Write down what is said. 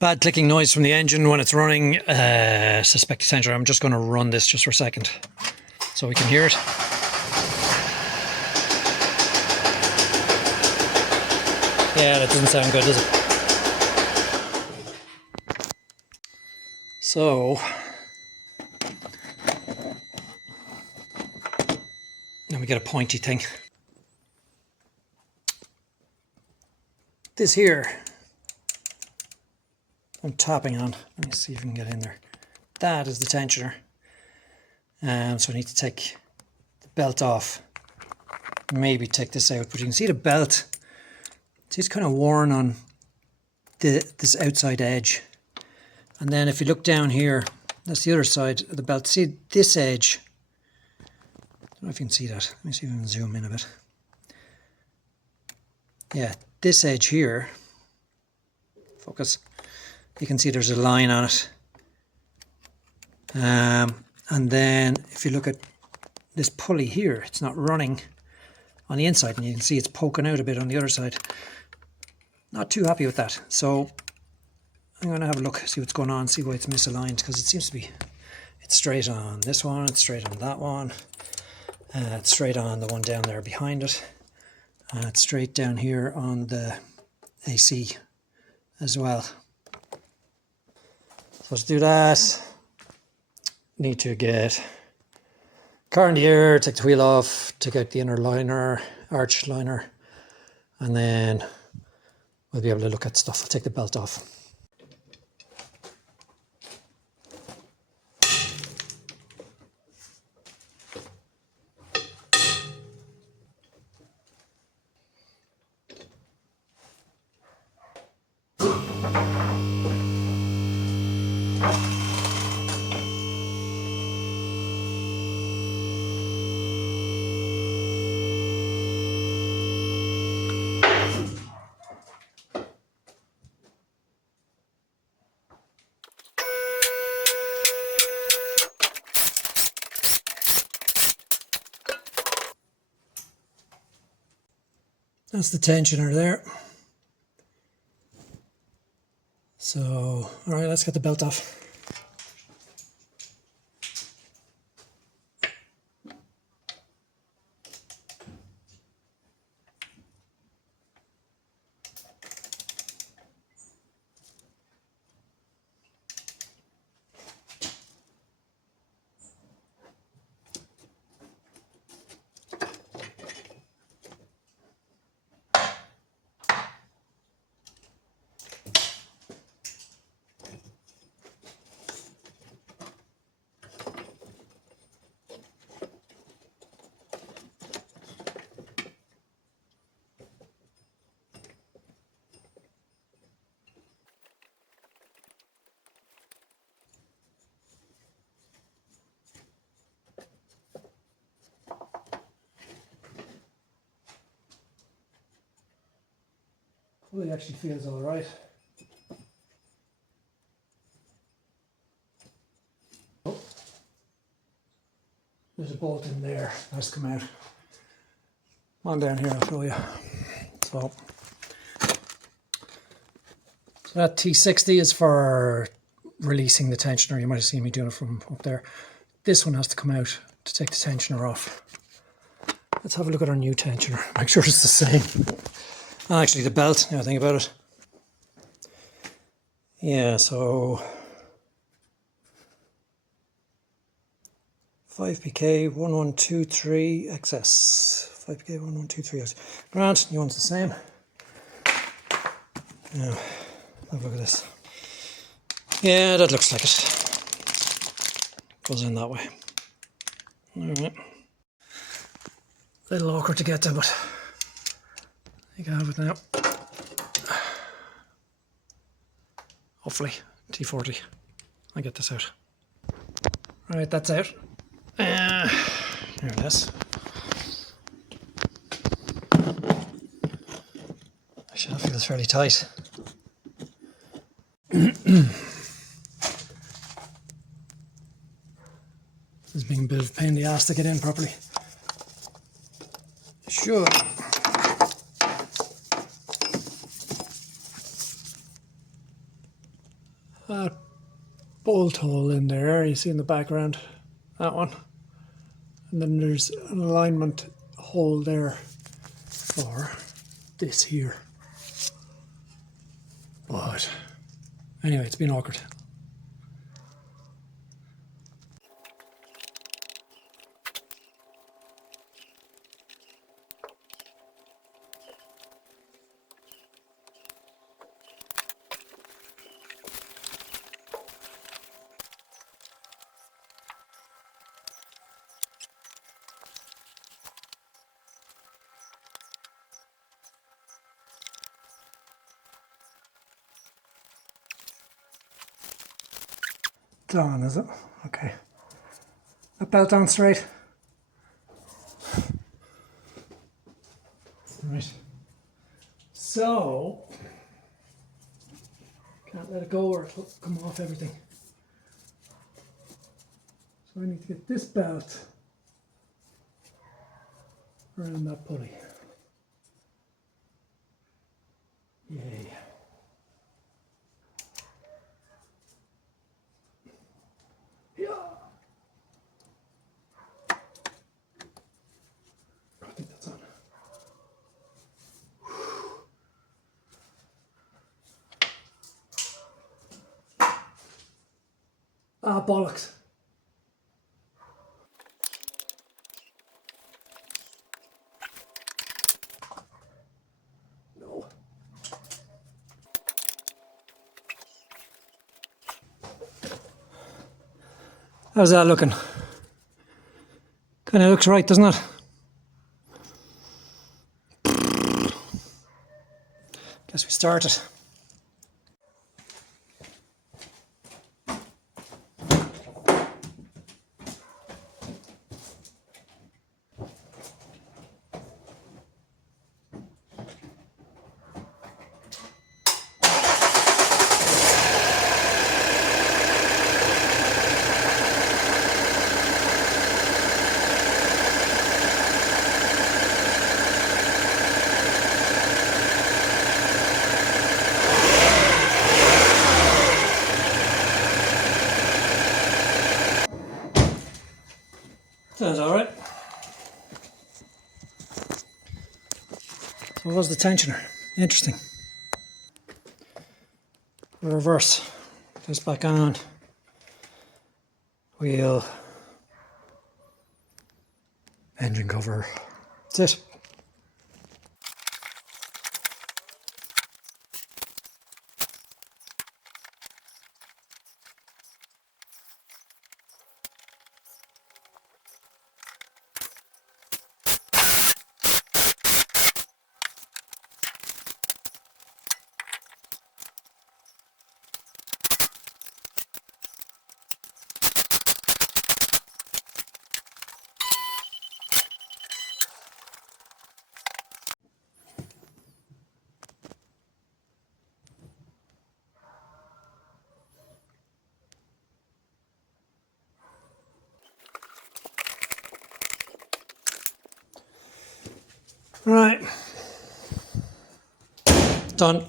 Bad clicking noise from the engine when it's running. Suspect tensioner. I'm just going to run this just for a second so we can hear it. Yeah, that doesn't sound good, does it? So, now we get a pointy thing. This here, I'm tapping on. Let me see if I can get in there. That is the tensioner. So I need to take the belt off. Maybe take this out, but you can see the belt. See, it's kind of worn on this outside edge. And then if you look down here, that's the other side of the belt. See this edge? I don't know if you can see that. Let me see if I can zoom in a bit. Yeah, this edge here, focus, you can see there's a line on it. And then if you look at this pulley here, it's not running on the inside, and you can see it's poking out a bit on the other side. Not too happy with that. So I'm going to have a look, see what's going on, see why it's misaligned, because it seems to be, it's straight on this one, it's straight on that one, it's straight on the one down there behind it, and it's straight down here on the AC as well. So to do that, need to get car in the air, take the wheel off, take out the inner liner, arch liner, and then we'll be able to look at stuff. I'll take the belt off. That's the tensioner there. So, all right, let's get the belt off. Pulley actually feels all right. Oh, there's a bolt in there. Has to come out. Come on down here, I'll show you. So that T60 is for releasing the tensioner. You might have seen me doing it from up there. This one has to come out to take the tensioner off. Let's have a look at our new tensioner. Make sure it's the same. Actually, the belt, now I think about it. Yeah, so 5PK 1123 XS. 5PK 1123 XS. Grant, you want the same? Now, have a look at this. Yeah, that looks like it. Goes in that way. Alright. A little awkward to get to, but you can have it now. Hopefully, T40. I'll get this out. Right, that's out. There it is. Actually, that feels fairly tight. This is being a bit of a pain in the ass to get in properly. Sure. that bolt hole in there, you see in the background, that one. And then there's an alignment hole there for this here. But anyway, it's been awkward. On, is it? Okay. That belt on straight. Right. So, can't let it go or it'll come off everything. So I need to get this belt around that pulley. Yay. I think that's on. Ah, bollocks. No. How's that looking? Kind of looks right, doesn't it? Guess we start it. Sounds alright. So what was the tensioner? Interesting. Reverse. This back on. Wheel. Engine cover. That's it. Right. Done.